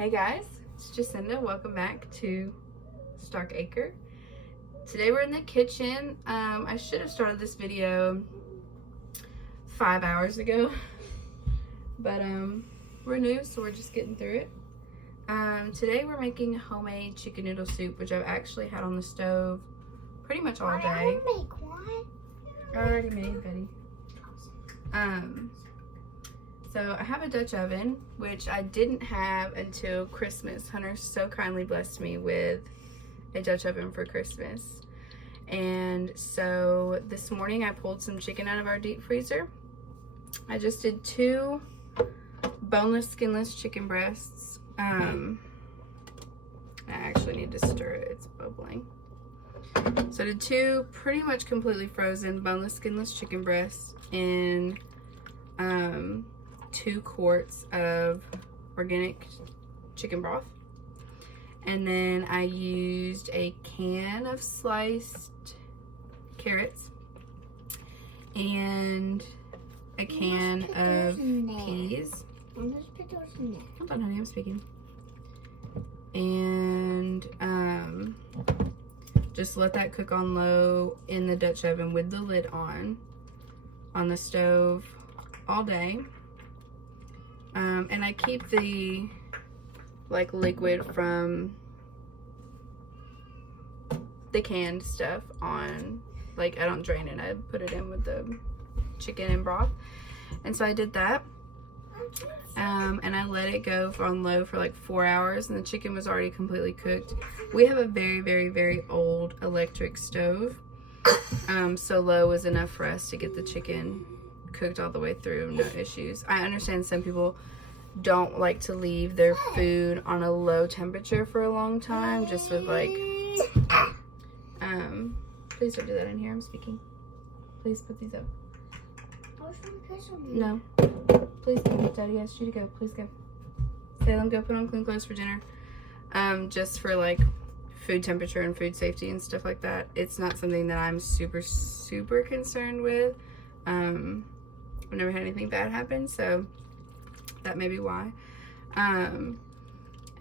Hey guys, it's Jacinda. Welcome back to Stark Acre. Today we're in the kitchen. I should have started this video 5 hours ago, but we're new, so we're just getting through it. Today we're making homemade chicken noodle soup, which I've actually had on the stove pretty much all day. I want to make one. I already made, Betty. So I have a Dutch oven, which I didn't have until Christmas. Hunter so kindly blessed me with a Dutch oven for Christmas. And so this morning I pulled some chicken out of our deep freezer. I just did 2 boneless, skinless chicken breasts. I actually need to stir it, it's bubbling. So I did 2 pretty much completely frozen boneless, skinless chicken breasts in 2 quarts of organic chicken broth. And then I used a can of sliced carrots and a can of peas. And there's potatoes in there. Hold on, honey, I'm speaking. And just let that cook on low in the Dutch oven with the lid on the stove all day. And I keep the liquid from the canned stuff on, I don't drain it, I put it in with the chicken and broth. And so I did that. And I let it go on low for 4 hours, and the chicken was already completely cooked. We have a very, very, very old electric stove. So low was enough for us to get the chicken cooked all the way through, no issues. I understand some people don't like to leave their food on a low temperature for a long time, just with please don't do that in here, I'm speaking. Please put these up. No. Please go. Daddy asked you to go. Please go. Salem, go put on clean clothes for dinner. Just for food temperature and food safety and stuff like that. It's not something that I'm super, super concerned with. I've never had anything bad happen, so that may be why. And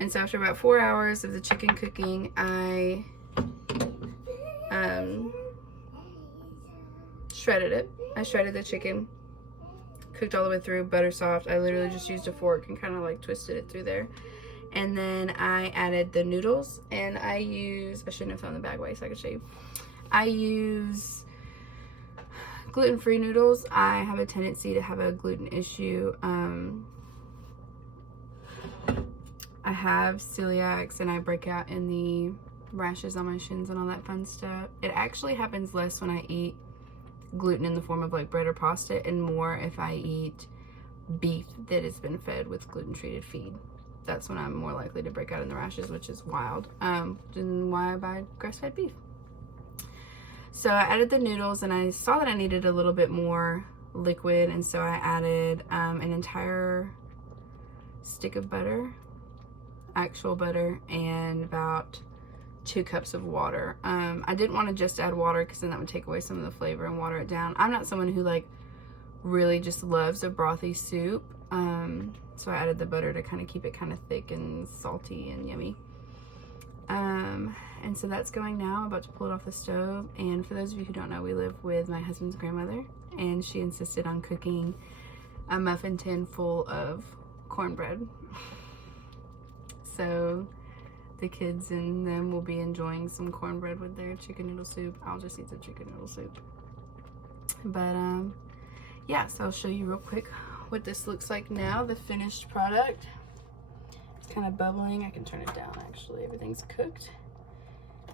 so after about 4 hours of the chicken cooking, I shredded it. I shredded the chicken, cooked all the way through, butter soft. I literally just used a fork and kind of twisted it through there. And then I added the noodles, and I shouldn't have thrown the bag away so I could show you. I use gluten-free noodles. I have a tendency to have a gluten issue. I have celiacs, and I break out in the rashes on my shins and all that fun stuff. It actually happens less when I eat gluten in the form of bread or pasta, and more if I eat beef that has been fed with gluten-treated feed. That's when I'm more likely to break out in the rashes, which is wild. And why I buy grass-fed beef. So I added the noodles, and I saw that I needed a little bit more liquid, and so I added an entire stick of butter, actual butter, and about 2 cups of water. I didn't want to just add water because then that would take away some of the flavor and water it down. I'm not someone who really just loves a brothy soup. So I added the butter to kind of keep it kind of thick and salty and yummy. And so that's going now. I'm about to pull it off the stove. And for those of you who don't know, we live with my husband's grandmother, and she insisted on cooking a muffin tin full of cornbread. So the kids and them will be enjoying some cornbread with their chicken noodle soup. I'll just eat the chicken noodle soup. But yeah, so I'll show you real quick what this looks like now, the finished product. It's kind of bubbling. I can turn it down actually. Everything's cooked.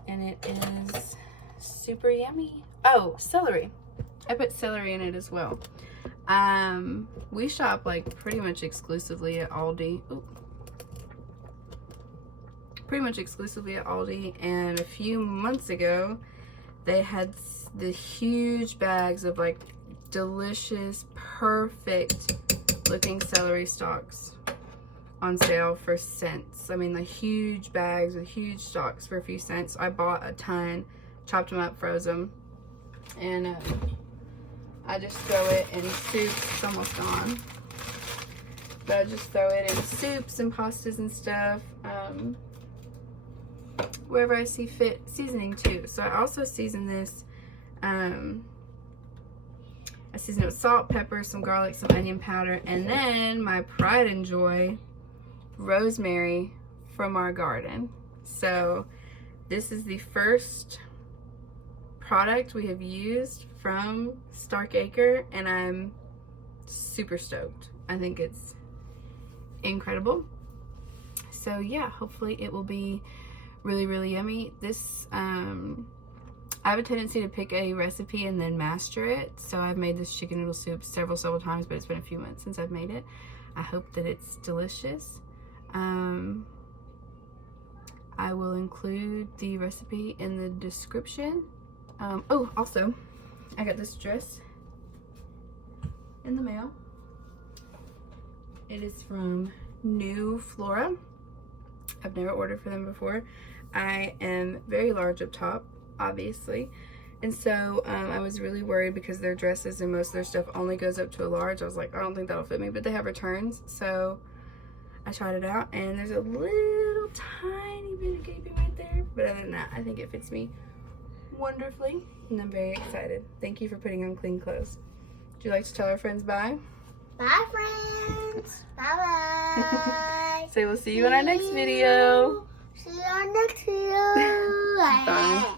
And it is super yummy. Oh, celery. I put celery in it as well. We shop pretty much exclusively at Aldi. Ooh. Pretty much exclusively at Aldi, and a few months ago they had the huge bags of delicious, perfect looking celery stalks on sale for cents. I mean, the huge bags with huge stalks for a few cents. I bought a ton, chopped them up, froze them, and I just throw it in soup. It's almost gone. but I just throw it in soups and pastas and stuff, wherever I see fit seasoning too. So I also season this, I season it with salt, pepper, some garlic, some onion powder, and then my pride and joy, rosemary from our garden. So this is the first product we have used from Stark Acre, and I'm super stoked. I think it's incredible. So yeah, hopefully it will be really, really yummy. This I have a tendency to pick a recipe and then master it. So I've made this chicken noodle soup several times, but it's been a few months since I've made it. I hope that it's delicious. I will include the recipe in the description. Oh, also, I got this dress in the mail. It is from New Flora. I've never ordered for them before. I am very large up top, obviously. And so I was really worried because their dresses and most of their stuff only goes up to a large. I was like, I don't think that'll fit me, but they have returns. So I tried it out, and there's a little tiny bit of gaping right there. But other than that, I think it fits me wonderfully, and I'm very excited. Thank you for putting on clean clothes. Would you like to tell our friends bye? Bye, friends. Bye-bye. So we'll see you in our next video. See you on next video. Bye.